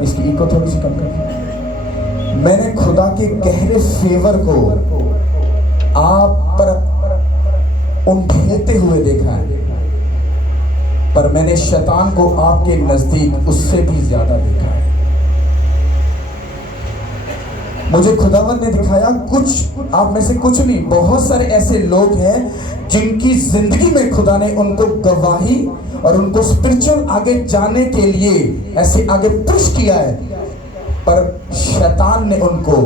इसकी इको थोड़ी सी कम कर। मैंने खुदा के गहरे फेवर को आप पर उंडेलते हुए देखा है, पर मैंने शैतान को आपके नजदीक उससे भी ज्यादा देखा है। मुझे खुदावंद ने दिखाया कुछ आप में से कुछ नहीं, बहुत सारे ऐसे लोग हैं जिनकी जिंदगी में खुदा ने उनको गवाही और उनको स्पिरिचुअल आगे जाने के लिए ऐसे आगे पुश किया है, पर शैतान ने उनको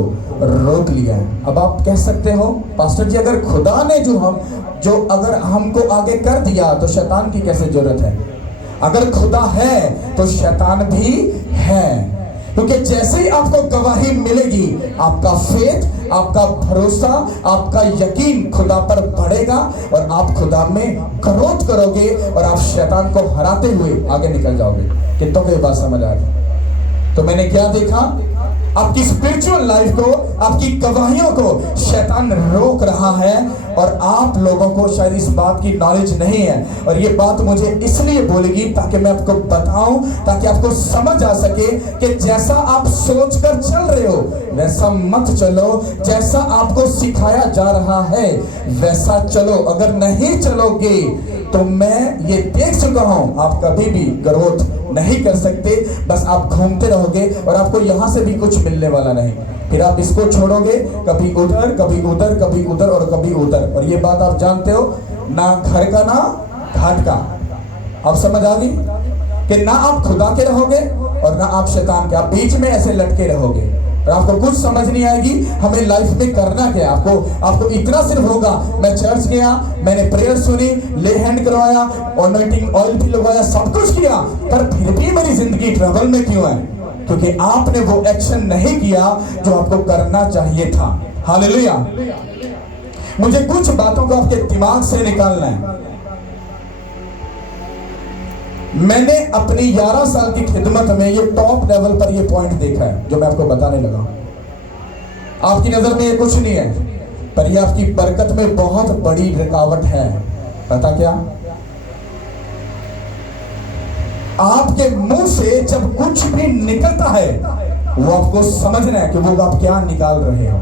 रोक लिया है। अब आप कह सकते हो पास्टर जी, अगर खुदा ने जो अगर हमको आगे कर दिया तो शैतान की कैसे जरूरत है? अगर खुदा है तो शैतान भी है, क्योंकि जैसे ही आपको गवाही मिलेगी आपका फेथ, आपका भरोसा, आपका यकीन खुदा पर बढ़ेगा और आप खुदा में ग्रोथ करोगे और आप शैतान को हराते हुए आगे निकल जाओगे। कितनों को ये बात समझ आ रही? तो मैंने क्या देखा? आपकी स्पिरिचुअल लाइफ को, आपकी गवाहियों को शैतान रोक रहा है और आप लोगों को शायद इस बात की नॉलेज नहीं है। और ये बात मुझे इसलिए बोलेगी ताकि मैं आपको बताऊं, ताकि आपको समझ आ सके कि जैसा आप सोचकर चल रहे हो वैसा मत चलो, जैसा आपको सिखाया जा रहा है वैसा चलो। अगर नहीं चलोगे तो मैं ये देख चुका हूं आप कभी भी ग्रोथ नहीं कर सकते, बस आप घूमते रहोगे और आपको यहां से भी कुछ मिलने वाला नहीं। फिर आप इसको छोड़ोगे, कभी उधर कभी उधर, कभी उधर और कभी उधर। और ये बात आप जानते हो, ना घर का ना घाट का। अब समझ आ गई कि ना आप खुदा के रहोगे और ना आप शैतान के, आप बीच में ऐसे लटके रहोगे और आपको कुछ समझ नहीं आएगी हमें लाइफ में करना क्या। आपको इतना सिर्फ होगा, मैं चर्च गया, मैंने प्रेयर सुनी, ले हैंड करवाया, अनॉइंटिंग ऑयल भी लगवाया, सब कुछ किया, पर फिर भी मेरी जिंदगी ट्रबल में क्यों है? क्योंकि आपने वो एक्शन नहीं किया जो आपको करना चाहिए था। हालेलुया। मुझे कुछ बातों को आपके दिमाग से निकालना है। मैंने अपनी 11 साल की खिदमत में ये टॉप लेवल पर ये पॉइंट देखा है जो मैं आपको बताने लगा। आपकी नजर में ये कुछ नहीं है, पर ये आपकी बरकत में बहुत बड़ी रुकावट है। पता क्या? आपके मुंह से जब कुछ भी निकलता है वो आपको समझना है कि वो आप क्या निकाल रहे हो।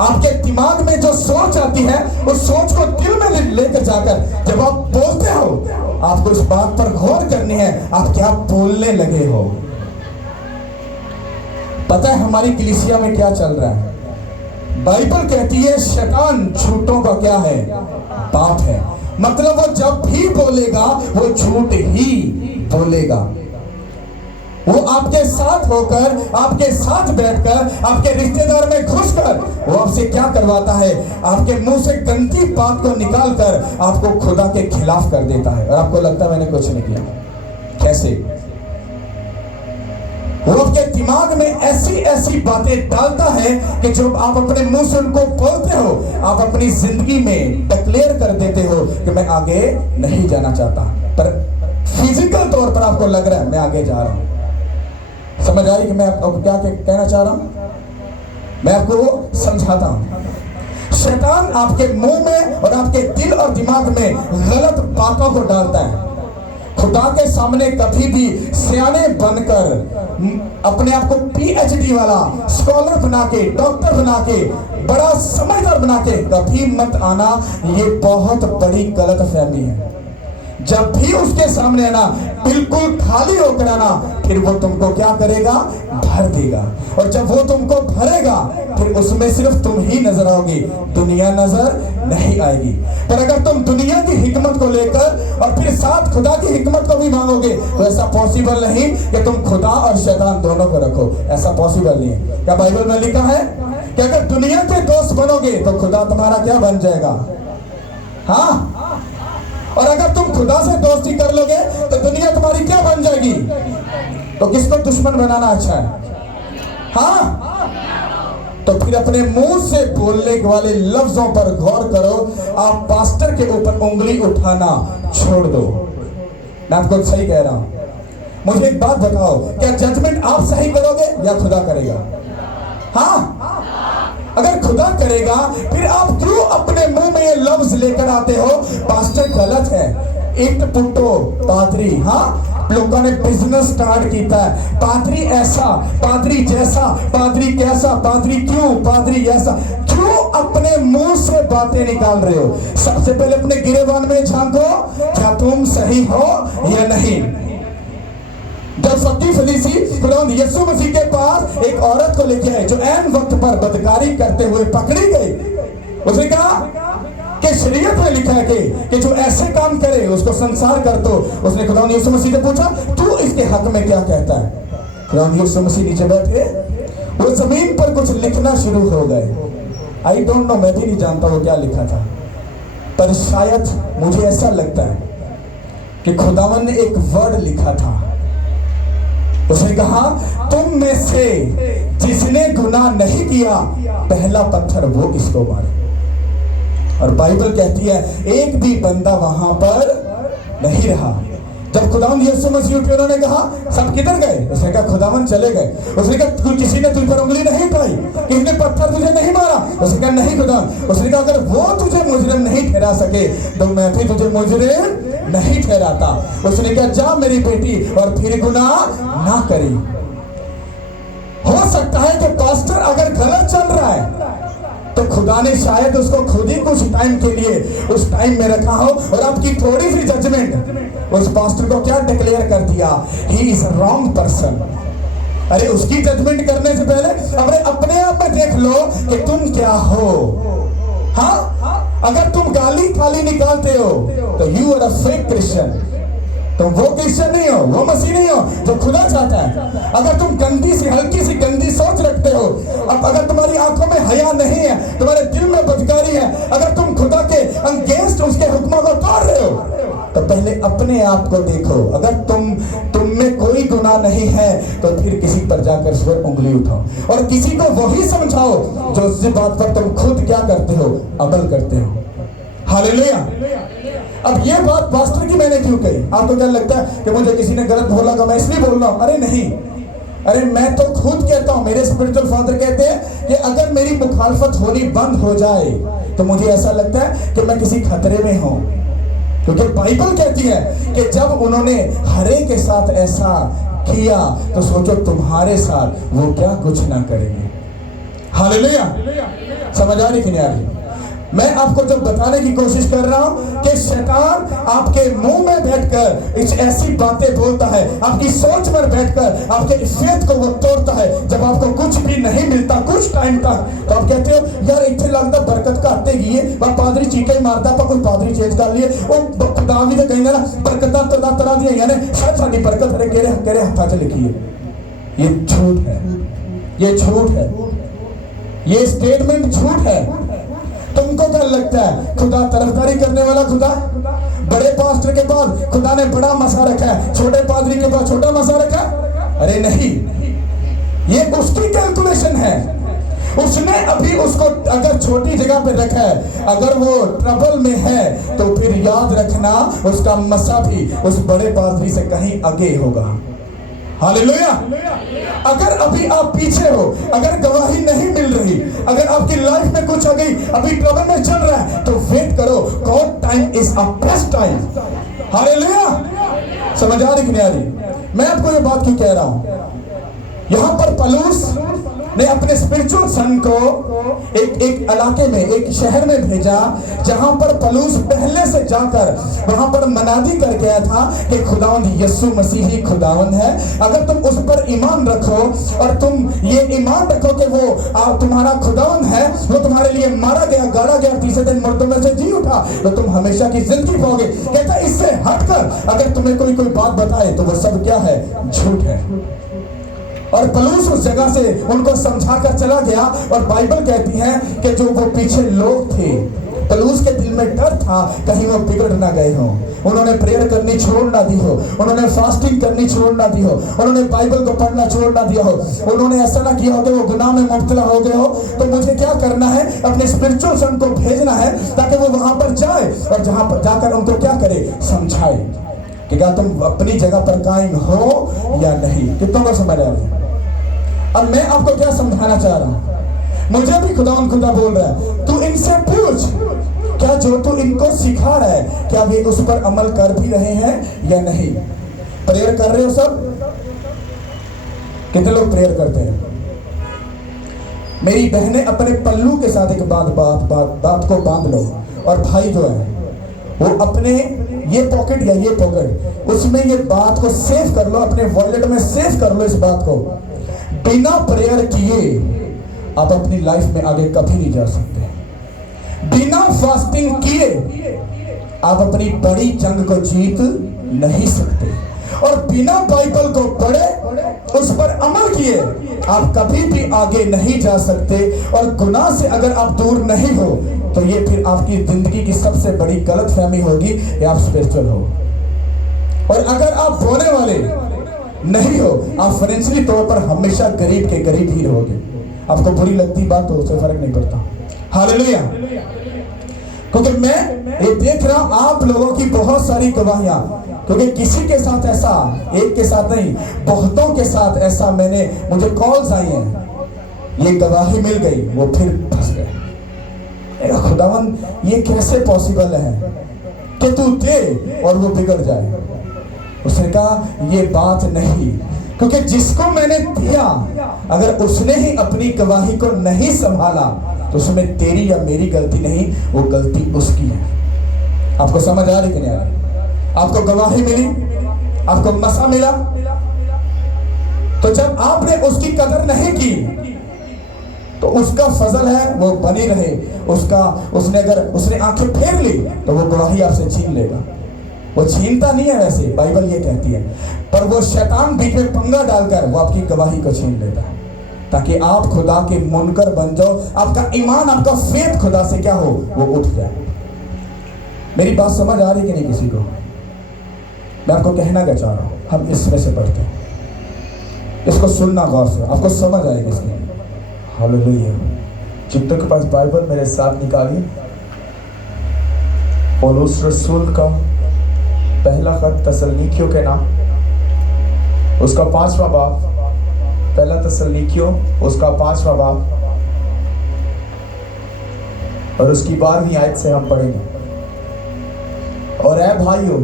आपके दिमाग में जो सोच आती है उस सोच को दिल में लेकर जाकर जब आप बोलते हो, आपको इस बात पर गौर करनी है आप क्या बोलने लगे हो। पता है हमारी कलीसिया में क्या चल रहा है? बाइबल कहती है शैतान झूठों का क्या है? बाप है। मतलब वो जब भी बोलेगा वो झूठ ही बोलेगा। वो आपके साथ होकर, आपके साथ बैठकर, आपके रिश्तेदार में घुसकर वो आपसे क्या करवाता है? आपके मुंह से गंदी बात को निकालकर आपको खुदा के खिलाफ कर देता है और आपको लगता है मैंने कुछ नहीं किया। कैसे? वो आपके दिमाग में ऐसी ऐसी बातें डालता है कि जब आप अपने मुंह से उनको बोलते हो, आप अपनी जिंदगी में डिक्लेयर कर देते हो कि मैं आगे नहीं जाना चाहता, पर फिजिकल तौर पर आपको लग रहा है मैं आगे जा रहा हूं। समझ आई कि मैं आपको क्या कहना चाह रहा हूं? मैं आपको समझाता हूं। शैतान आपके मुंह में और आपके दिल और दिमाग में गलत बातों को डालता है। खुदा के सामने कभी भी सियाने बनकर, अपने आप को PhD वाला स्कॉलर बना के, डॉक्टर बना के, बड़ा समझदार बना के कभी मत आना। ये बहुत बड़ी गलतफहमी है। जब भी उसके सामने आना बिल्कुल खाली होकर आना, फिर वो तुमको क्या करेगा? भर देगा। और जब वो तुमको भरेगा फिर उसमें सिर्फ तुम ही नजर आओगे, दुनिया नजर नहीं आएगी। पर अगर तुम दुनिया की हिकमत को लेकर और फिर साथ खुदा की हिकमत को भी मांगोगे तो ऐसा पॉसिबल नहीं कि तुम खुदा और शैतान दोनों को रखो। ऐसा पॉसिबल नहीं है। क्या बाइबल में लिखा है कि अगर दुनिया के दोस्त बनोगे तो खुदा तुम्हारा क्या बन जाएगा? हाँ। और अगर तुम खुदा से दोस्ती कर लोगे तो दुनिया तुम्हारी क्या बन जाएगी? तो किसको दुश्मन बनाना अच्छा है? हाँ। तो फिर अपने मुंह से बोलने वाले लफ्जों पर गौर करो। आप पास्टर के ऊपर उंगली उठाना छोड़ दो। मैं आपको सही कह रहा हूं। मुझे एक बात बताओ, क्या जजमेंट आप सही करोगे या खुदा करेगा? हाँ। अगर खुदा करेगा फिर आप क्यों अपने मुंह में ये लफ्ज लेकर आते हो? पास्टर गलत है, इट पुट्टो पादरी। हाँ, लोगों ने बिजनेस स्टार्ट किया है, पादरी ऐसा, पादरी जैसा, पादरी कैसा, पादरी क्यों, पादरी ऐसा। क्यों अपने मुंह से बातें निकाल रहे हो? सबसे पहले अपने गिरेबान में झांको, क्या तुम सही हो या नहीं। जब सत्ती फरीसी खुदावंद यीशु मसीह के पास एक औरत को लेके आए जो ऐन वक्त पर बदकारी करते हुए पकड़ी गई, उसने कहा कि शरीयत में लिखा है कि जो ऐसे काम करे उसको संसार कर दो। उसने खुदावंद यीशु मसीह से पूछा, तू इसके हक में क्या कहता है? खुदावंद यीशु मसीह नीचे बैठे, वो जमीन पर कुछ लिखना शुरू हो गए। आई डोंट नो, मैं भी नहीं जानता वो क्या लिखा था, पर शायद मुझे ऐसा लगता है कि खुदावन ने एक वर्ड लिखा था। उसने कहा, तुम में से जिसने गुनाह नहीं किया पहला पत्थर वो इसको मारे। और बाइबल कहती है एक भी बंदा वहां पर नहीं रहा। जब खुदावन यीशु मसीह उठे, उन्होंने कहा सब किधर गए? उसने कहा खुदावन चले गए। उसने कहा किसी ने तुझ पर उंगली नहीं उठाई, किसी ने पत्थर तुझे नहीं मारा? उसने कहा नहीं खुदावन। उसने कहा अगर वो तुझे मुजरिम नहीं ठहरा सके तो मैं भी तुझे मुजरिम नहीं ठहराता। उसने कहा जा मेरी बेटी और फिर गुनाह ना करी। हो सकता है कि पास्टर अगर गलत चल रहा है तो खुदा ने शायद उसको खुद ही कुछ टाइम के लिए उस टाइम में रखा हो और आपकी थोड़ी सी जजमेंट उस पास्टर को क्या डिक्लेयर कर दिया, ही इज रॉन्ग पर्सन। अरे उसकी जजमेंट करने से पहले अपने आप में देख लो कि तुम क्या हो। हाँ, अगर तुम गाली खाली निकालते हो तो you are a fake Christian. तुम वो क्रिश्चियन नहीं हो, वो मसीह नहीं हो जो खुदा चाहता है। अगर तुम गंदी सी हल्की सी गंदी सोच रखते हो, अब अगर तुम्हारी आंखों में हया नहीं है, तुम्हारे दिल में बदकारी है, अगर तुम खुदा के अगेंस्ट उसके हुक्मों को तोड़ रहे हो तो पहले अपने आप को देखो। अगर तुम में कोई गुनाह नहीं है तो फिर किसी पर जाकर उस पर उंगली उठाओ और किसी को वही समझाओ जो उस बात पर तुम खुद क्या करते हो, अमल करते हो। हालेलुया। अब ये बात पास्टर की मैंने क्यों कही? आपको क्या लगता है कि मुझे किसी ने गलत बोला तो मैं इसलिए बोल रहा हूं? अरे नहीं, अरे मैं तो खुद कहता हूं, मेरे स्पिरिचुअल फादर कहते हैं कि अगर मेरी मुखालफत होनी बंद हो जाए तो मुझे ऐसा लगता है कि मैं किसी खतरे में हूं, क्योंकि बाइबल कहती है कि जब उन्होंने हरे के साथ ऐसा किया तो सोचो तुम्हारे साथ वो क्या कुछ ना करेंगे। हालेलुया। समझ आ रही कि नहीं आ रही? मैं आपको जब बताने की कोशिश कर रहा हूं कि शैतान आपके मुंह में बैठकर इस ऐसी बातें बोलता है, आपकी सोच में बैठकर आपके फेथ को वो तोड़ता है। जब आपको कुछ भी नहीं मिलता कुछ टाइम तक तो आप कहते हो यार इतने लगता बरकत का आते गई है, वह पादरी चीखे मारता पर कोई पादरी चेंज कर लिए वो खुदा भी तो कहेंगे ना बरकत तरह दी यानी शायद साड़ी बरकत केरे हाथा च लिखी है। ये झूठ है, ये झूठ है, ये स्टेटमेंट झूठ है। तुमको क्या लगता है खुदा तरफदारी करने वाला खुदा? बड़े पास्टर के पास खुदा ने बड़ा मसा रखा है, छोटे पादरी के पास छोटा मसा रखा? अरे नहीं, ये उसकी कैलकुलेशन है। उसने अभी उसको अगर छोटी जगह पे रखा है, अगर वो ट्रबल में है तो फिर याद रखना उसका मसा भी उस बड़े पादरी से कहीं आगे होगा। हालेलुया। अगर अभी आप पीछे हो, अगर गवाही नहीं मिल रही, अगर आपकी लाइफ में कुछ आ गई, अभी ट्रबल में चल रहा है तो वेट करो, God time is a best time. Hallelujah. समझ आ रही कि नहीं आ रही? मैं आपको ये बात क्यों कह रहा हूं? यहां पर पौलुस ने अपने स्पिरिचुअल सन को एक इलाके में, एक शहर में भेजा जहां पर पौलुस पहले से जाकर वहां पर मनादी कर गया था कि खुदावंद यीशु मसीह ही खुदावंद है। अगर तुम उस पर ईमान रखो और तुम ये ईमान रखो कि वो तुम्हारा खुदावंद है, वो तुम्हारे लिए मारा गया, गाड़ा गया, तीसरे दिन मुर्दों में से जी उठा, तो तुम हमेशा की जिंदगी पाओगे। कहता है इससे हटकर अगर तुम्हें कोई बात बताए तो वो सब क्या है? झूठ है। और पौलुस उस जगह से उनको समझा कर चला गया और बाइबल कहती है कि जो वो पीछे लोग थे, पौलुस के दिल में डर था कहीं वो बिगड़ ना गए हों। उन्होंने प्रेयर करनी छोड़ ना दी हो, उन्होंने फास्टिंग करनी छोड़ ना दी हो, उन्होंने बाइबल को पढ़ना छोड़ ना दिया हो, उन्होंने ऐसा ना किया हो कि वो गुनाह में मुब्तला हो गए हो। तो मुझे क्या करना है? अपने स्पिरिचुअल सन को भेजना है ताकि वो वहां पर जाए और जहां पर जाकर उनको क्या करे? समझाए कि क्या तुम अपनी जगह पर कायम हो या नहीं। कितनों को समझ आ रही है? अब मैं आपको क्या समझाना चाह रहा हूं? मुझे भी खुदा बोल रहा है, तू इनसे पूछ क्या जो तू इनको सिखा रहा है क्या वे उस पर अमल कर भी रहे हैं या नहीं। प्रेयर कर रहे हो सब? कितने लोग प्रेयर करते हैं? मेरी बहनें अपने पल्लू के साथ एक बात को बांध लो, और भाई जो है वो अपने ये पॉकेट या ये पॉकेट, उसमें ये बात को सेव कर लो, अपने वॉलेट में सेव कर लो इस बात को। बिना प्रेयर किए आप अपनी लाइफ में आगे कभी नहीं जा सकते। बिना फास्टिंग किए आप अपनी बड़ी जंग को जीत नहीं सकते, और बिना बाइबल को पढ़े उस पर अमल किए आप कभी भी आगे नहीं जा सकते। और गुनाह से अगर आप दूर नहीं हो तो ये फिर आपकी जिंदगी की सबसे बड़ी गलतफहमी होगी कि आप स्पिरिचुअल हो। और अगर आप बोलने वाले नहीं हो, आप फाइनेंशियली तौर पर हमेशा गरीब के गरीब ही रहोगे। आपको बुरी लगती बात तो उससे फर्क नहीं पड़ता। हालेलुया। क्योंकि मैं ये देख रहा हूं आप लोगों की बहुत सारी गवाहियां, क्योंकि किसी के साथ ऐसा, एक के साथ नहीं, बहुतों के साथ ऐसा मुझे कॉल्स आई हैं, ये गवाही मिल गई, वो फिर फंस गए। मेरा खुदावन, ये कैसे पॉसिबल है कि तू दे और वो बिगड़ जाए? उसने कहा ये बात नहीं, क्योंकि जिसको मैंने दिया अगर उसने ही अपनी गवाही को नहीं संभाला तो उसमें तेरी या मेरी गलती नहीं, वो गलती उसकी है। आपको समझ आ रही कि नहीं आ रही? आपको गवाही मिली, आपको मसा मिला, तो जब आपने उसकी कदर नहीं की तो उसका फजल है वो बनी रहे। उसने आंखें फेर ली तो वो गवाही आपसे छीन लेगा। वो छीनता नहीं है वैसे, बाइबल ये कहती है, पर वो शैतान बीच में पंगा डालकर वो आपकी गवाही को छीन लेता है, ताकि आप खुदा के मुनकर बन जाओ, आपका ईमान, आपका फेथ खुदा से क्या हो, वो उठ जाए। मेरी बात समझ आ रही कि नहीं किसी को? मैं आपको कहना क्या चाह रहा हूं, हम इसमें से पढ़ते हैं, इसको सुनना गौर से, आपको समझ आएगी इसमें। हालेलुया। जितनों के पास बाइबल मेरे साथ निकालिए, पौलुस रसूल का पहला खत तसल्लीकियों के नाम, उसका 5वां बाब, पहला तसल्लीकियों उसका 5वां बाब और उसकी 12वीं आयत से हम पढ़ेंगे। और ऐ भाइयों,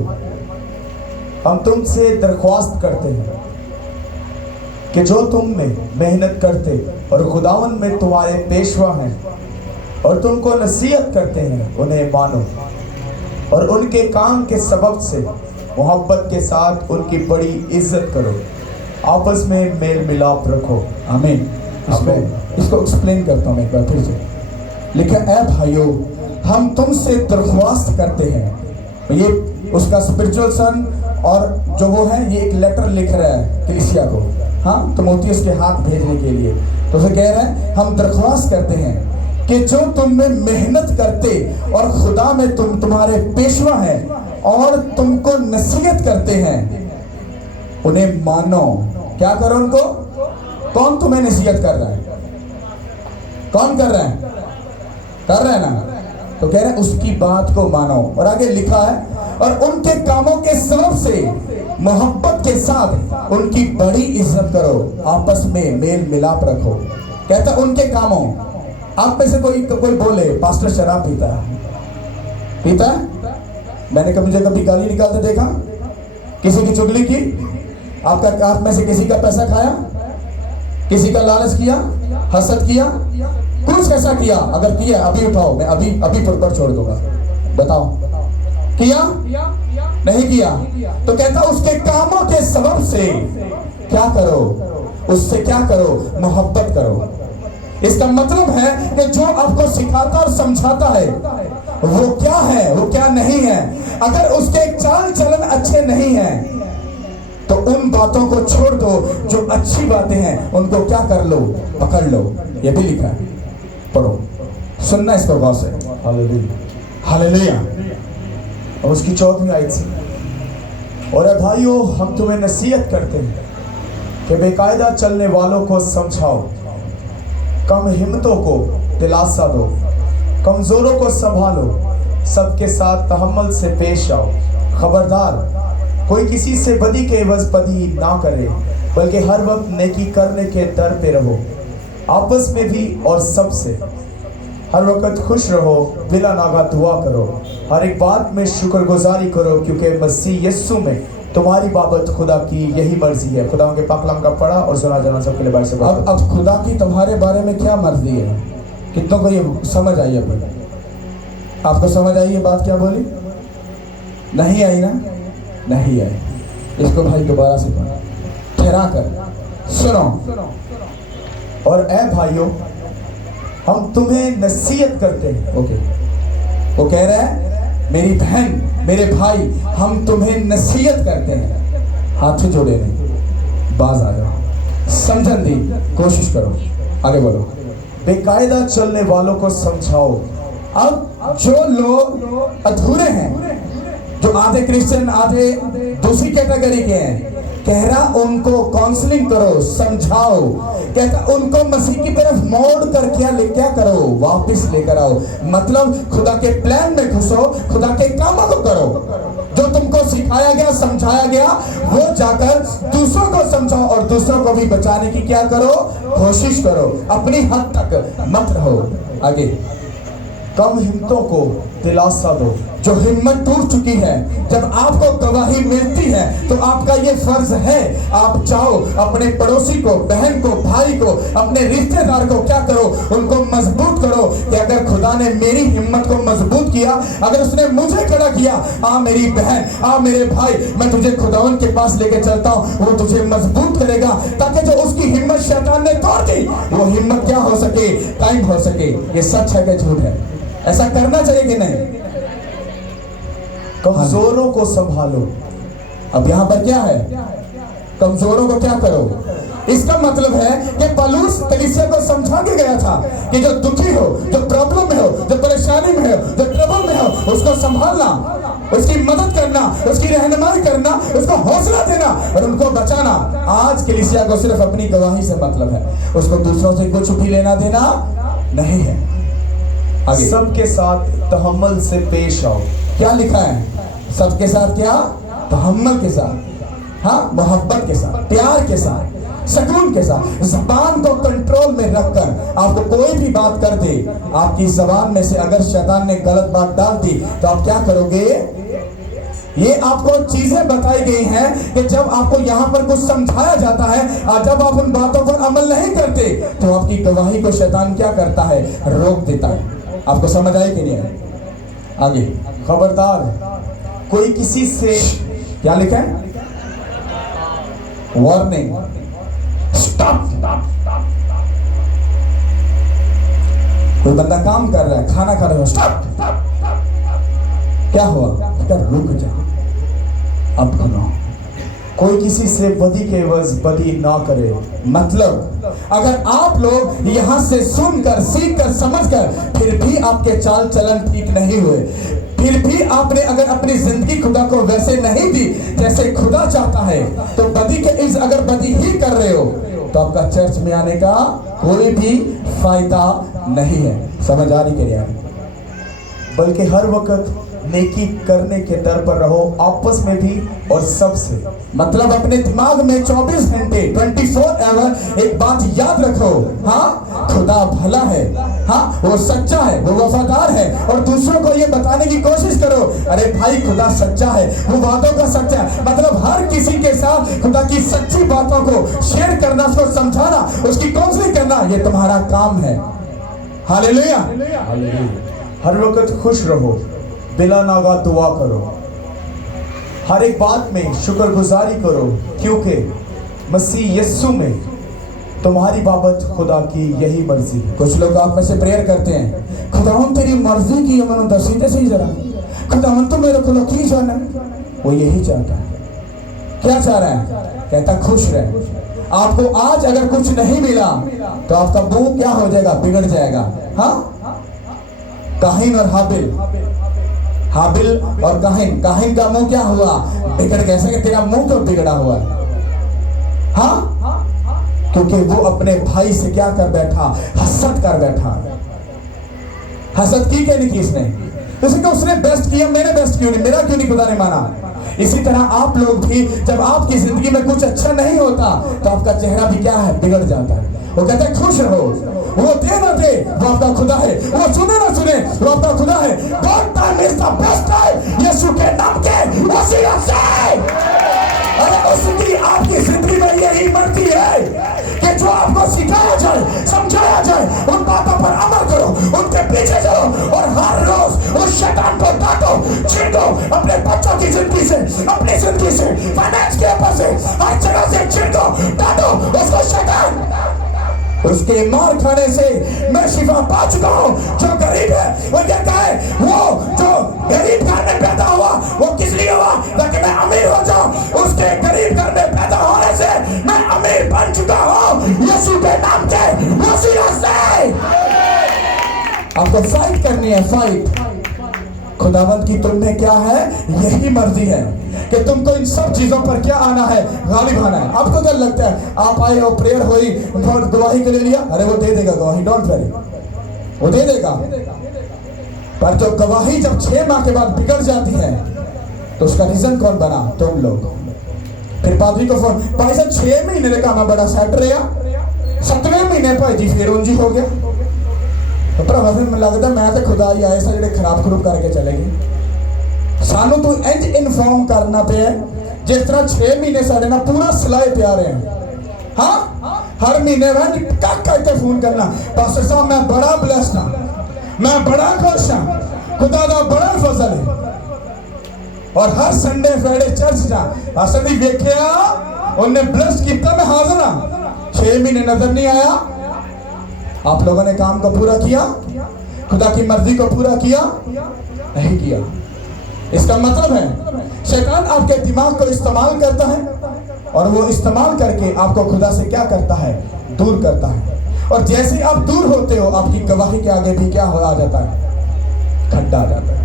हम तुमसे दरख्वास्त करते हैं कि जो तुम में मेहनत करते और खुदावन में तुम्हारे पेशवा हैं और तुमको नसीहत करते हैं, उन्हें मानो और उनके काम के सबब से मोहब्बत के साथ उनकी बड़ी इज्जत करो, आपस में मेल मिलाप रखो। आमीन। इसको एक्सप्लेन करता हूँ एक बार फिर से। लिखा, ऐ भाइयों, हम तुमसे दरख्वास्त करते हैं। ये उसका स्पिरिचुअल सन, और जो वो है ये एक लेटर लिख रहा है कलीसिया को, हाँ, तीमुथियुस के हाथ भेजने के लिए। तो उसे कह रहे हैं हम दरख्वास्त करते हैं कि जो तुम में मेहनत करते और खुदा में तुम्हारे पेशवा हैं और तुमको नसीहत करते हैं, उन्हें मानो। क्या करो उनको? कौन तुम्हें नसीहत कर रहा है? कौन कर रहा है? कर रहा है ना? तो कह रहे हैं उसकी बात को मानो। और आगे लिखा है, और उनके कामों के सबब से मोहब्बत के साथ उनकी बड़ी इज्जत करो, आपस में मेल मिलाप रखो। कहता उनके कामों, आप में से कोई बोले पास्टर शराब पीता है? मैंने मुझे कभी गाली निकालते देखा? किसी की चुगली की? आपका आप में से किसी का पैसा खाया? किसी का लालच किया? हसद किया? कुछ ऐसा किया? अगर किया अभी उठाओ, मैं अभी पर छोड़ दूंगा। बताओ, किया? नहीं किया? तो कहता उसके कामों के सबब से क्या करो? उससे क्या करो? मोहब्बत करो। इसका मतलब है कि जो आपको सिखाता और समझाता है वो क्या है, वो क्या नहीं है। अगर उसके चाल चलन अच्छे नहीं हैं तो उन बातों को छोड़ दो, जो अच्छी बातें हैं उनको क्या कर लो? पकड़ लो। ये भी लिखा है, पढ़ो, सुनना इसको गौर से। Hallelujah, hallelujah. और उसकी 4वीं आयत से, और भाइयों, हम तुम्हें नसीहत करते हैं कि बेकायदा चलने वालों को समझाओ, कम हिम्मतों को दिलासा दो, कमजोरों को संभालो, सबके साथ तहम्मुल से पेश आओ। खबरदार, कोई किसी से बदी के एवज बदी ना करे, बल्कि हर वक्त नेकी करने के दर पे रहो, आपस में भी और सबसे हर वक्त खुश रहो, बिला नागा दुआ करो, हर एक बात में शुक्रगुजारी करो, क्योंकि मसीह यीशु में तुम्हारी बाबत खुदा की यही मर्जी है। खुदा के पाकलाम का पढ़ा और सुना जाना सबके लिए बाहर से। अब खुदा की तुम्हारे बारे में क्या मर्जी है? कितनों को ये समझ आई? अभी आपको समझ आई ये बात क्या बोली? नहीं आई ना? नहीं आई। इसको भाई दोबारा से ठहरा कर सुनो। और ऐ भाइयों, हम तुम्हें नसीहत करते हैं। ओके, वो कह रहा है मेरी बहन, मेरे भाई, हम तुम्हें नसीहत करते हैं। हाथ जोड़े नहीं, बाज आ जाओ, समझन दी, कोशिश करो, आगे बढ़ो। बेकायदा चलने वालों को समझाओ। अब जो लोग अधूरे हैं, जो आधे क्रिश्चियन आधे दूसरी कैटेगरी के हैं, कह रहा उनको काउंसलिंग करो, समझाओ। कहता उनको मसीह की तरफ मोड़ कर क्या करो? वापस लेकर आओ। मतलब खुदा के प्लान में घुसो, खुदा के कामों को करो। जो तुमको सिखाया गया, समझाया गया, वो जाकर दूसरों को समझाओ और दूसरों को भी बचाने की क्या करो? कोशिश करो। अपनी हद तक मत रहो। आगे, कम हिम्मतों को दिलासा दो। जो हिम्मत टूट चुकी है, जब आपको गवाही मिलती है तो आपका ये फर्ज है, आप जाओ अपने पड़ोसी को, बहन को, भाई को, अपने रिश्तेदार को क्या करो? उनको मजबूत करो कि अगर खुदा ने मेरी हिम्मत को मजबूत किया, अगर उसने मुझे खड़ा किया, आ मेरी बहन, आ मेरे भाई, मैं तुझे खुदावन के पास लेके चलता हूँ, वो तुझे मजबूत करेगा, ताकि जो उसकी हिम्मत शैतान ने तोड़ दी, वो हिम्मत क्या हो सके? कायम हो सके। ये सच है कि झूठ है? ऐसा करना चाहिए कि नहीं? कमजोरों को संभालो। अब यहां पर क्या है? कमजोरों को क्या करो? इसका मतलब है कि पौलुस कलीसिया को समझा के गया था कि जो दुखी हो, जो प्रॉब्लम में हो, जो परेशानी में हो, जो ट्रबल में हो, उसको संभालना, उसकी मदद करना, उसकी रहनुमाई करना, उसको हौसला देना और उनको बचाना। आज कलीसिया को सिर्फ अपनी गवाही से मतलब है, उसको दूसरों से कुछ भी लेना देना नहीं है। आगे, सबके साथ तहम्मुल से पेश आओ। क्या लिखा है? सबके साथ क्या? तहम्मुल के साथ, हाँ, मोहब्बत के साथ, प्यार के साथ, सुकून के साथ। जबान को कंट्रोल में रखकर आपको कोई भी बात कर दे, आपकी जबान में से अगर शैतान ने गलत बात डाल दी तो आप क्या करोगे? ये आपको चीजें बताई गई हैं कि जब आपको यहाँ पर कुछ समझाया जाता है और जब आप उन बातों पर अमल नहीं करते तो आपकी गवाही को शैतान क्या करता है? रोक देता है। आपको समझ आई कि नहीं है? आगे, खबरदार, कोई किसी से, क्या लिखा है? Warning, stop. कोई बंदा काम कर रहा है, खाना खा रहा है, स्टॉप। क्या हुआ? क्या? रुक जा, अब सुनो। कोई किसी से बदी के एवज बदी ना करे। मतलब अगर आप लोग यहाँ से सुनकर, सीखकर, समझकर फिर भी आपके चाल चलन ठीक नहीं हुए, फिर भी आपने अगर अपनी जिंदगी खुदा को वैसे नहीं दी जैसे खुदा चाहता है, तो बदी के इस अगर बदी ही कर रहे हो तो आपका चर्च में आने का कोई भी फायदा नहीं है। समझ आ रही कि नहीं? बल्कि हर वक्त नेकी करने के दर पर रहो, आपस में भी और सबसे। मतलब अपने दिमाग में 24 घंटे 24 आवर एक बात याद रखो, हाँ, खुदा भला है, हाँ, वो सच्चा है, वो वफादार है, और दूसरों को ये बताने की कोशिश करो, अरे भाई खुदा सच्चा है, वो वादों का सच्चा है। मतलब हर किसी के साथ खुदा की सच्ची बातों को शेयर करना, उसको समझाना, उसकी काउंसलिंग करना, ये तुम्हारा काम है। हालेलुया। हर वक्त खुश रहो, बिला नागा दुआ करो, हर एक बात में शुक्रगुजारी करो, क्योंकि मसीह यीशु में तुम्हारी बाबत खुदा की यही मर्जी है। कुछ लोग आप में से प्रेयर करते हैं, खुदावन तेरी मर्जी की है, मैंने दसीते से ही जरा, खुदावन तो मेरे को की जाना। वो यही चाहता है। क्या चाह रहा है? कहता खुश रहे। आपको आज अगर कुछ नहीं मिला तो आपका मुंह क्या हो जाएगा? बिगड़ जाएगा। हाँ, काहिन और हाबिल, हाबिल और काहिन, काहिन का मुंह क्या हुआ? बिगड़ गया। कैसे कि तेरा मुंह तो बिगड़ा हुआ है? हाँ, क्योंकि वो अपने भाई से क्या कर बैठा? हसद कर बैठा। हसद की क्या नहीं की इसने? जैसे कि उसने बेस्ट किया, मैंने बेस्ट क्यों नहीं, मेरा क्यों नहीं खुदा ने माना? इसी तरह आप लोग भी जब आपकी जिंदगी में कुछ अच्छा नहीं होता तो आपका चेहरा भी क्या है? बिगड़ जाता है। वो कहते हैं खुश रहो, वो दे ना दे वो आपका खुदा है, वो सुने ना सुने वो आपका खुदा है। God time is the best time, यीशु के नाम के वसीला से। अरे उसकी आपकी जिंदगी में यही मर्जी है कि जो आपको सिखाया जाए, समझाया जाए, उन बातों पर अमल करो, उनके पीछे चलो और हर रोज उस शैतान को डांटो, छीनो अपने बच्चों की जिंदगी से, अपनी जिंदगी से, फाइनेंस के ऊपर से, हर जगह से छीनो, डांटो उसको शैतान। उसके मार खाने से मैं शिफा पा चुका हूँ। जो गरीब है वो कहता है, वो जो गरीब घर में पैदा हुआ वो किस लिए हुआ, ताकि मैं अमीर हो जाऊं। उसके गरीब घर में पैदा होने से मैं अमीर बन चुका हूँ यीशु के नाम से, वसीला से। आपको फाइट करनी है, फाइट। खुदावंद की तुम में क्या है, यही मर्जी है कि तुमको इन सब चीजों पर क्या आना है, गालिब आना है। आपको क्या लगता है, आप आए और प्रेयर हुई, गवाही के लिए लिया, अरे वो दे देगा गवाही, डोंट वरी, वो दे देगा। पर जो गवाही जब 6 माह के बाद बिगड़ जाती है तो उसका रीजन कौन बना, तुम लोग। फिर पादरी को फोन, भाई साहब 6 महीने ने काम बड़ा सेट रहा, 7वें महीने भाई जी फिर उंजी हो गया। तो भरावा फिर लगता मैं तो खुदा ही आए सा जो खराब खरूब करके चले गए। सानू तो इंज इन्फॉर्म करना पे जिस तरह 6 महीने साढ़े ना पूरा सिलाए प्या रहे हैं। हाँ, हर महीने वह कहते फोन करना, पास्टर साहब मैं बड़ा ब्लेस्ड हाँ, मैं बड़ा खुश हाँ, खुदा का बड़ा फजल है। और हर संडे फ्राइडे चर्च जा, पास्टर जी वेख्या उन्हें ब्लेस्ड किया, मैं हाजिर हाँ। 6 महीने नजर नहीं आया। आप लोगों ने काम को पूरा किया, खुदा की मर्जी को पूरा किया, नहीं किया। इसका मतलब है शैतान आपके दिमाग को इस्तेमाल करता है और वो इस्तेमाल करके आपको खुदा से क्या करता है, दूर करता है। और जैसे आप दूर होते हो आपकी गवाही के आगे भी क्या हो आ जाता है, खड्डा आ जाता है।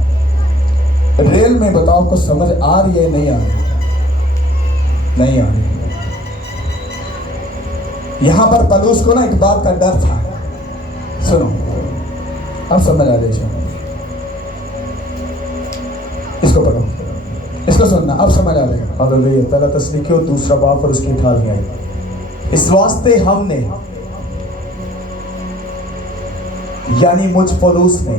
रेल में बताओ आपको समझ आ रही है, नहीं आ रही, नहीं आ रही। यहां पर पलूस को ना एक बात का डर था, सुनो अब समझ आ रही है, इसको पढ़ो, इसको सुनना, अब समझ आ रही है। हालेलुया। पहला तस्लीकियों 2 बाब और उसकी 18वीं आयत। इस वास्ते हमने, यानी मुझ पौलुस ने,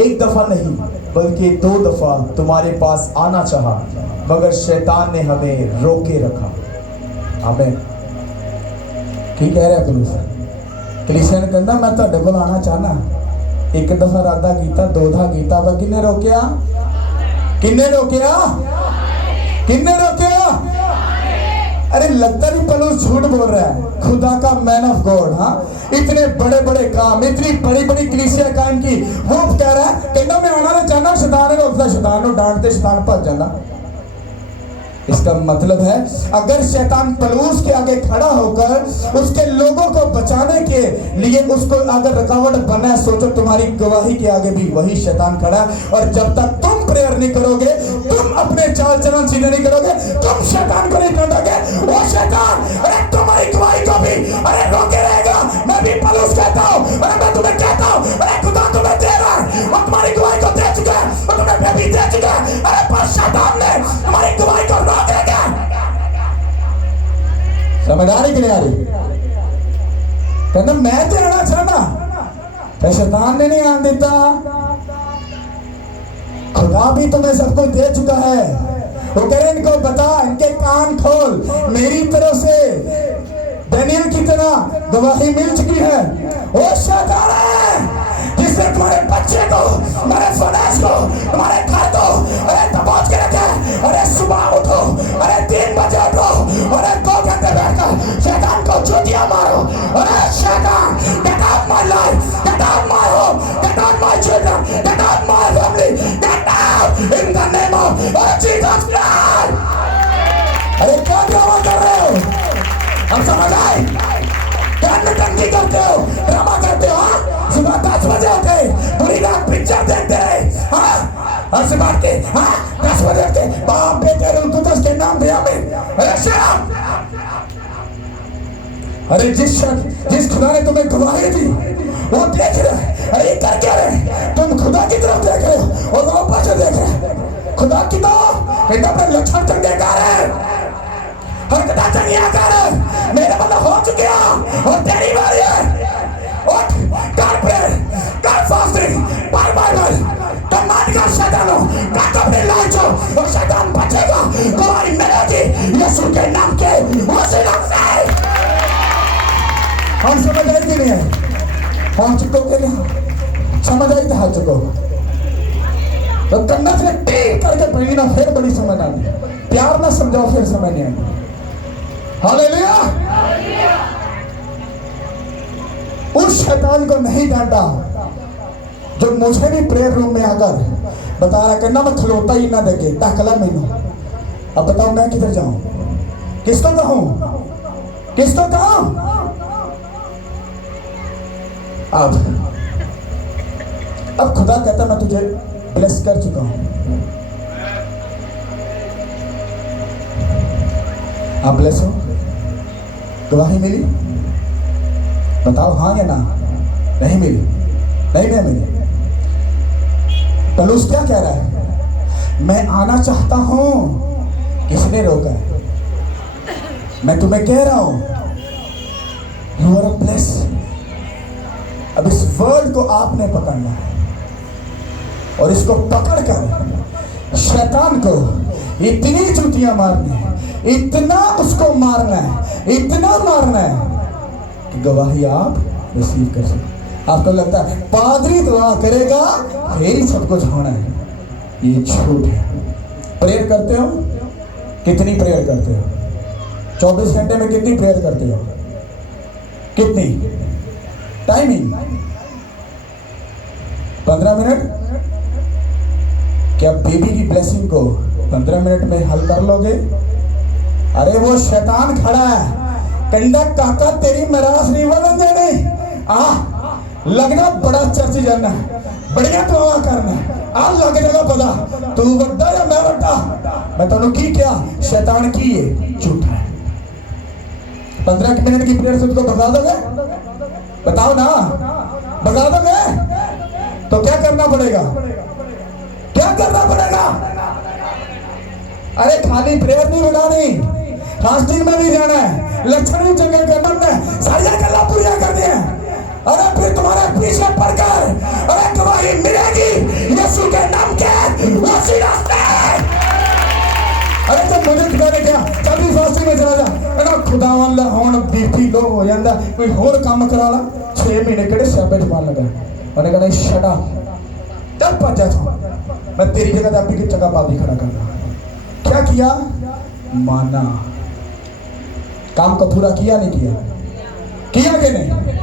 एक दफा नहीं बल्कि 2 दफा तुम्हारे पास आना चाहा, मगर शैतान ने हमें रोके रखा। आमीन। ठीक कह रहा है पौलुस। कलीसिया ने कहता मैं तुहाडे कोल आना चाहना, एक दफा इरादा किया, 2 दफा किया, पर किन्ने रोकिया, किन्ने रोकिया, किन्ने रोकिया। अरे लगता नहीं पलूस झूठ बोल रहा है, खुदा का मैन ऑफ गॉड। हाँ, इतने बड़े बड़े काम, इतनी बड़ी बड़ी कलीसिया कायम की, वो कह रहा है कहना मैं आना नहीं चाहना, शैतान ने रोकता, शैतान को डांटते शैतान भज जाता। इसका मतलब है अगर शैतान पलूस के आगे खड़ा होकर उसके लोगों को बचाने के लिए उसको अगर रुकावट बना है, सोचो तुम्हारी गवाही के आगे भी वही शैतान खड़ा है। और जब तक तुम प्रेयर नहीं करोगे, तुम अपने चाल चलन सीधे नहीं करोगे, तुम शैतान को नहीं डांटोगे, वो शैतान अरे तुम्हारी गवाही को भी अरे रोके रहेगा। मैं भी पलूस कहता हूँ, अरे मैं तुम्हें कहता हूँ, अरे खुदा तुम्हें दे रहा है, वो तुम्हारी गवाही को दे चुका है, वो तुम्हें भी दे चुका है। अरे पर शैतान ने तुम्हारी गवाही को रोक देगा। समझ आ रही कि नहीं आ रही? कहना मैं तो आना चाहना, तो शैतान ने नहीं आने देता। खुदा भी तुम्हें सब कुछ दे चुका है। वो कह रहे इनको बता, इनके कान खोल, मेरी तरफ से दानियल की तरह गवाही मिल चुकी है। वो शैतान है जिसने तुम्हारे बच्चे को, तुम्हारे फाइनेंस को, तुम्हारे घर को अरे दबोच के रखे। अरे सुबह उठो, अरे 3 बजे उठो, अरे 2 घंटे बैठकर शैतान को चोटियां मारो। अरे शैतान, get out my life, get out my home, get out my children, get out my family, get out in the name of Jesus Christ। अरे क्या ड्रामा कर रहे हो? हम समझ आए? क्या नटंकी करते हो, ड्रामा करते हो? सुबह 10 बजे उठे, पूरी रात पिक्चर देखते हैं। हाँ, और सुबह के 10 बजे उठे, बाप बेटे रुलकुतस के नाम दिया में। अरे शराब, अरे जिस खुदा ने तुम्हें गवाही दी वो देख रहे। अरे कर क्या रहे? तुम खुदा की तरफ देख रहे हो और वो पीछे देख रहे। खुदा की तो अपने लक्षण चंगे कर रहे, हरकता चंगिया कर, मेरे मतलब हो चुके और तेरी बारी है। उठ, कर प्रेयर, कर फास्टिंग, पढ़ बाइबल, कमांड कर शैतान को, काट अपने लाइफ और शैतान बचेगा, गवाही मिलेगी। हम समझ आई कि नहीं आई? हाँ चुको के नहीं समझ आई तो हाल चुको तो कन्ना से टीक करके पड़ी ना फिर बड़ी समझ आ गई। प्यार ना समझाओ फिर समझ नहीं आएगी। हालेलुया। उस शैतान को नहीं डांटा जो मुझे भी प्रेयर रूम में आकर बता रहा कहना मैं खलोता ही ना देखे टाकला मैनू। अब बताओ मैं किधर जाऊं, किसको कहूं, किसको कहूं? अब खुदा कहता मैं तुझे ब्लेस कर चुका हूं। आप ब्लेस हो? गवाही मिली? बताओ हाँ या ना? नहीं मिली, नहीं मिली। पलूस क्या कह रहा है? मैं आना चाहता हूं, किसने रोका? मैं तुम्हें कह रहा हूं यू आर ब्लेस। अब इस वर्ड को आपने पकड़ना है और इसको पकड़कर शैतान को इतनी जूतियां मारनी है, इतना उसको मारना है, इतना मारना है कि गवाही आप रिसीव कर सकें। आपको लगता है पादरी दुआ करेगा फिर ही सब कुछ होना है, ये झूठ है। प्रेयर करते हो? कितनी प्रेयर करते हो? 24 घंटे में कितनी प्रेयर करते हो? कितनी टाइमिंग? 15 मिनट? क्या बेबी की ब्लेसिंग को 15 मिनट में हल कर लोगे? अरे वो शैतान खड़ा है, कंडा काका तेरी मिरास नहीं बदल देनी। लगना बड़ा चर्च जाना, बढ़िया दुआ करना, आ लग जाएगा पता तू बड़ा या मैं बड़ा। मैं तुम की क्या शैतान की है झूठा है। 15 मिनट की प्रेयर से तुमको भगा दोगे? बताओ ना, भगा दोगे? तो क्या करना पड़ेगा? क्या करना पड़ेगा? अरे खाली प्रेयर नहीं बनानी, फास्टिंग में भी जाना है, लक्षण भी जगह करना है, सारी गल्ला पूरी कर दी है। अरे फिर तुम्हारे पीछे पड़कर अरे गवाही मिलेगी यीशु के नाम के उसी रास्ते। अरे तो मुझे खुदा ने क्या कभी फास्टिंग में चला जा अरे खुदा वाला हुन बीपी लो हो जाता, कोई होर काम करा ला। 6 महीने केड़े स्यापे च पान लगा, उन्हें कहना शटा तब भज जा, मैं तेरी जगह आपकी की जगह पादी खड़ा करना। क्या किया? माना। काम को पूरा किया नहीं किया? किया कि नहीं?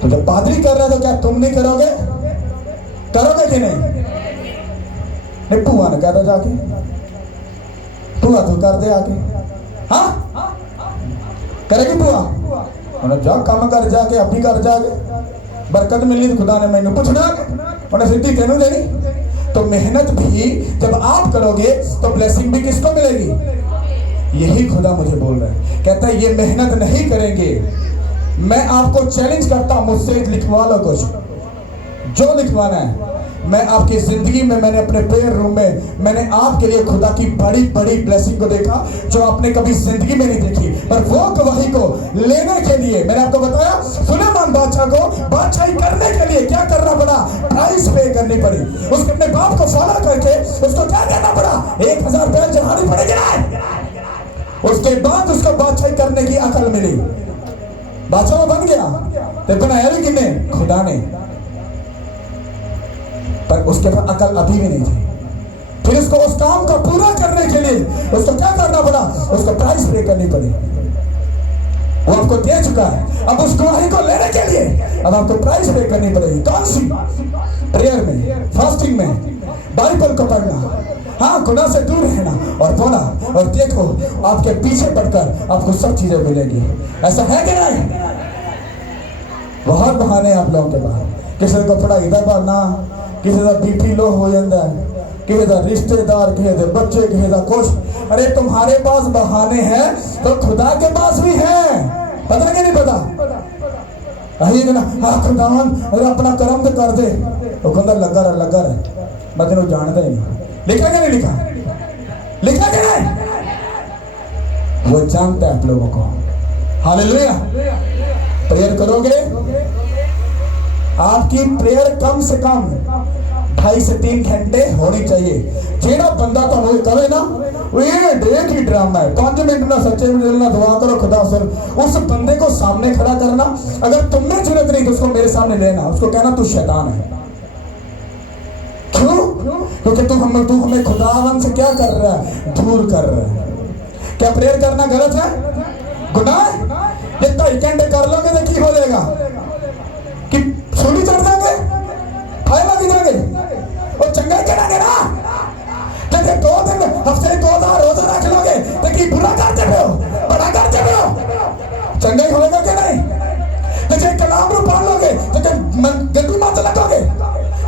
तो जब पादरी कर रहा है तो क्या तुम नहीं करोगे? करोगे कि नहीं? नहीं पुआ ने कहता जाके पुआ तो कर दे आके। हाँ करेगी पुआ? उन्हें जा काम कर जाके अपनी घर जाके बरकत मिलनी तो खुदा ने मैंने पूछना, उन्हें सिद्धि तेनू देनी। तो मेहनत भी जब आप करोगे तो ब्लेसिंग भी किसको मिलेगी? यही खुदा मुझे बोल रहा है, कहता है ये मेहनत नहीं करेंगे। मैं आपको चैलेंज करता हूं, मुझसे लिखवा लो कुछ जो लिखवाना है। मैं आपकी जिंदगी में मैंने अपने प्रेयर रूम में मैंने आपके लिए खुदा की बड़ी बड़ी ब्लेसिंग को देखा जो आपने कभी जिंदगी में नहीं देखी। पर वो गवाही को लेने के लिए मैंने आपको बताया सुलेमान बादशाह को बादशाही करने के लिए क्या करना पड़ा? प्राइस पे करनी पड़ी। उसके अपने बाप को फॉलो करके उसको क्या करना पड़ा? 1000 बैल चढ़ानी पड़ेगी ना। उसके बाद उसको बादशाही करने की अकल मिली, बादशाह बन गया। तो बनाया भी किसने? खुदा ने। पर उसके पास अकल अभी भी नहीं थी। फिर उसको उस काम को पूरा करने के लिए उसको क्या करना पड़ा? उसको प्राइस पे करनी पड़ी। वो आपको दे चुका है, अब उस गवाही को लेने के लिए अब आपको प्राइस पे करनी पड़ेगी। कौन सी? प्रेयर में, फास्टिंग में, बाइबल को पढ़ना, हाँ गुनाह से दूर रहना और बोला और देखो आपके पीछे पड़कर आपको सब चीजें मिलेंगी। ऐसा है कि नहीं? बहुत बहाने आप लोगों के पास। किसी को पढ़ाई का बहाना, किसी का बीपी लो हो जाता है, किसी का रिश्तेदार, किसी के बच्चे, किसी का कुछ। अरे तुम्हारे पास बहाने हैं तो खुदा के पास भी है। पता कि नहीं पता? अही ना हाँ खुदावन अरे अपना कर्म तो कर दे, वो कहता लगा रहे मैं तेन जानता ही नहीं। लिखा कि नहीं लिखा? लिखा कि नहीं? वो जानता है आप लोगों को। हालेलुया। प्रेयर करोगे, आपकी प्रेयर कम से कम 2.5 से 3 घंटे होनी चाहिए। जेड़ा बंदा तो कहे ना ये एक ही ड्रामा है, 5 मिनट ना सच्चे में दिल ना दुआ करो खुदा सर। उस बंदे को सामने खड़ा करना, अगर तुम में जरूरत नहीं तो उसको मेरे सामने लेना, उसको कहना तू शैतान है। क्यों? क्योंकि तू हमें खुदावन से क्या कर रहा है? दूर कर रहा है। क्या प्रेयर करना गलत है? गुनाह? ये 2 घंटे कर लोगे तो की हो जाएगा कि सूली चढ़ जाएंगे, फायदा भी देंगे और चंगा चढ़ाएंगे ना। तो 2 दिन हफ्ते 2 बार रोजा रख लोगे तो की बुरा करते हो, बड़ा करते हो, चंगा ही होगा कि नहीं? तो जो कलाम रू पढ़ लोगे तो गंदी मत लगोगे,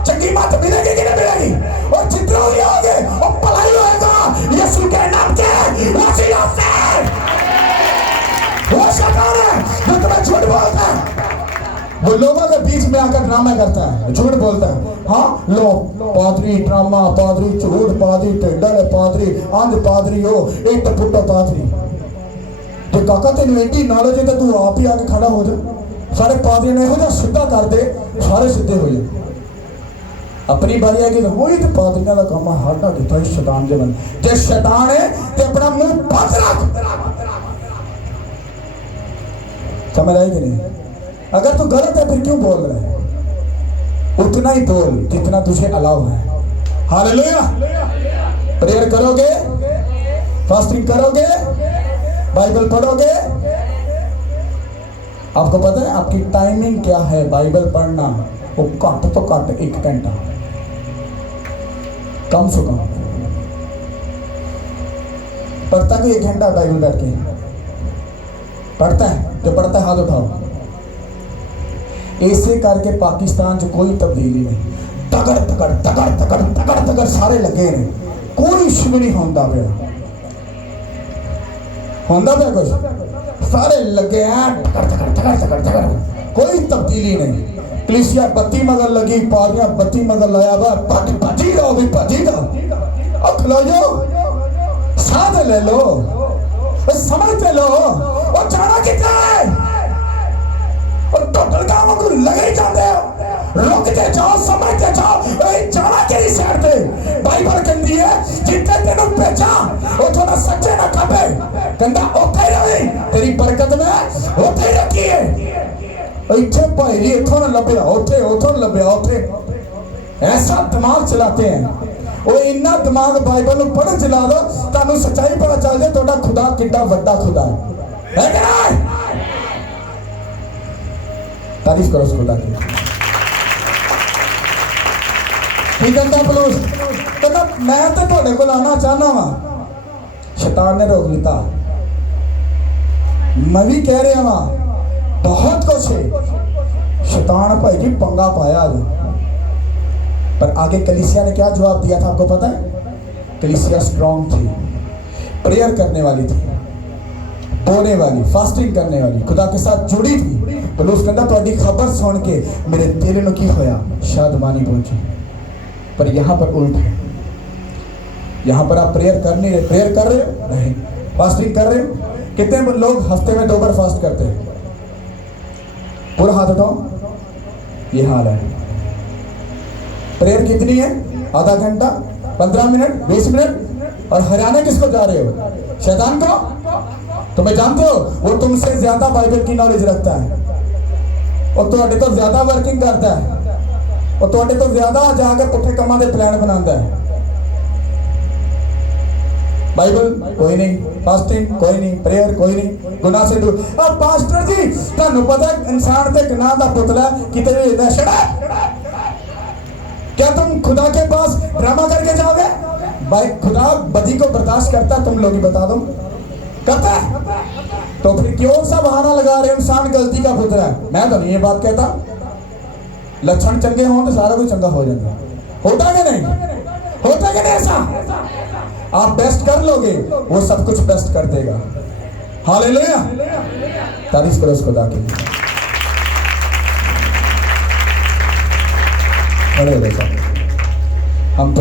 चंगी मत मिलेगी कि नहीं मिलेगी? और जितना भी होगे और भलाई होएगा यीशु के नाम से। वो शैतान है जो तुम्हें झूठ बोलता है, वो लोगों के बीच में आकर ड्रामा करता है, झूठ बोलता है। हाँ लो पादरी ड्रामा, पादरी झूठ, पादरी टेढ़ा, पादरी अंध पादरी हो, एक तो पुट्टा पादरी। तो काका तेन एडी नॉलेज है तो तू आप ही आके खड़ा हो जा, सारे पादरी ने हो सीधा कर दे, सारे सीधे हो जाए। अपनी बारी आएगी तो वही तो पादरियों का काम है, हाटा दिता है शैतान जे बन। जे शैतान है ते अपना मुंह बंद रख। समझ आई कि नहीं? अगर तू गलत है फिर क्यों बोल रहा है? उतना ही बोल जितना तुझे अलाउ है। हालेलुया। प्रेयर करोगे, फास्टिंग करोगे, बाइबल पढ़ोगे। आपको पता है आपकी टाइमिंग क्या है बाइबल पढ़ना? वो घट तो घट 1 घंटा, कम से कम। पढ़ता कि 1 घंटा बाइबल बैठ के पढ़ता है? जो पढ़ता है हाथ उठाओ। ऐसे करके पाकिस्तान च कोई तब्दीली नहीं, तगड़ तगड़ तगड़ तगड़ तगड़ तगड़ सारे लगे ने, कोई इशू नहीं होता पे कुछ, सारे लगे हैं तगड़ तगड़ तगड़ तगड़ तगड़, कोई तब्दीली नहीं। कलीसिया बत्ती मगर लगी, पादरियां बत्ती मगर लाया हुआ, भजी रहो भी भजी रहो। अब खलो जो साथ ले लो, समझते लो और जाना कितना है और टोटल काम को लगे जाते हो, रुकते जाओ, समझते जाओ, जाना तेरी साइड पे। बाइबल कहती है जितने तेनों बेचा वो थोड़ा सच्चे ना खपे, कहता ओथे रही तेरी बरकत में ओथे रखी है। इतने भाई इथों ना लभ्या उथे, उथों लभ्या उथे, ऐसा दिमाग चलाते हैं। वो इन्ना दिमाग बाइबल में पढ़ चला दो, तानू सच्चाई पता चल जाए थोड़ा खुदा कितना बड़ा खुदा है कि नहीं? तारीफ करो उस खुदा की। ठीक है पुलिस कहना मैं तो थोड़े को आना चाहना वा, शैतान ने रोक लिता। मैं भी कह रहा वहां बहुत कुछ है, शैतान भाई जी पंगा पाया आज। पर आगे कलीसिया ने क्या जवाब दिया था आपको पता है? कलीसिया स्ट्रॉन्ग थी, प्रेयर करने वाली थी, बोने वाली, फास्टिंग करने वाली, खुदा के साथ जुड़ी थी। पौलुस कहता ਤੁਹਾਡੀ खबर सुन के मेरे दिल में की होया, शादमानी पहुंची। पर यहाँ पर उल्ट है, यहाँ पर आप प्रेयर कर नहीं रहे, प्रेयर कर रहे हो नहीं, फास्टिंग कर रहे हो। कितने लोग हफ्ते में 2 बार फास्ट करते हैं? पूरा हाथ उठाओ। ये हाल है। प्रेयर कितनी है? आधा घंटा, 15 मिनट, 20 मिनट। और हरियाणा किसको जा रहे हो? शैतान को। तुम्हें जानते हो वो तुमसे ज्यादा बाइबल की नॉलेज रखता है, और तुहाडे तो ज्यादा वर्किंग करता है, और तुहाडे तो ज्यादा जाकर पुठे कमां दे प्लान बनाता है। बाइबल कोई नहीं, फास्टिंग कोई नहीं, प्रेयर कोई नहीं, गुनाह से दूर। अब पास्टर जी तुहानू पता इंसान ते गुनाह दा पुतला कितने भेजदा छड़ा। क्या तुम खुदा के पास ड्रामा करके जाओगे? भाई खुदा बदी को बर्दाश्त करता है, तुम लोग ही बता दो करता है, तो फिर क्यों सा बहाना लगा रहे? इंसान गलती का पुतला है। मैं तो नहीं ये बात कहता, लक्षण चंगे हों तो सारा कुछ चंगा हो जाता। होता कि नहीं? होता कि नहीं? ऐसा आप बेस्ट कर लोगे, वो सब कुछ बेस्ट कर देगा। हालेलुया। तारीफ करो उस खुदा की। हम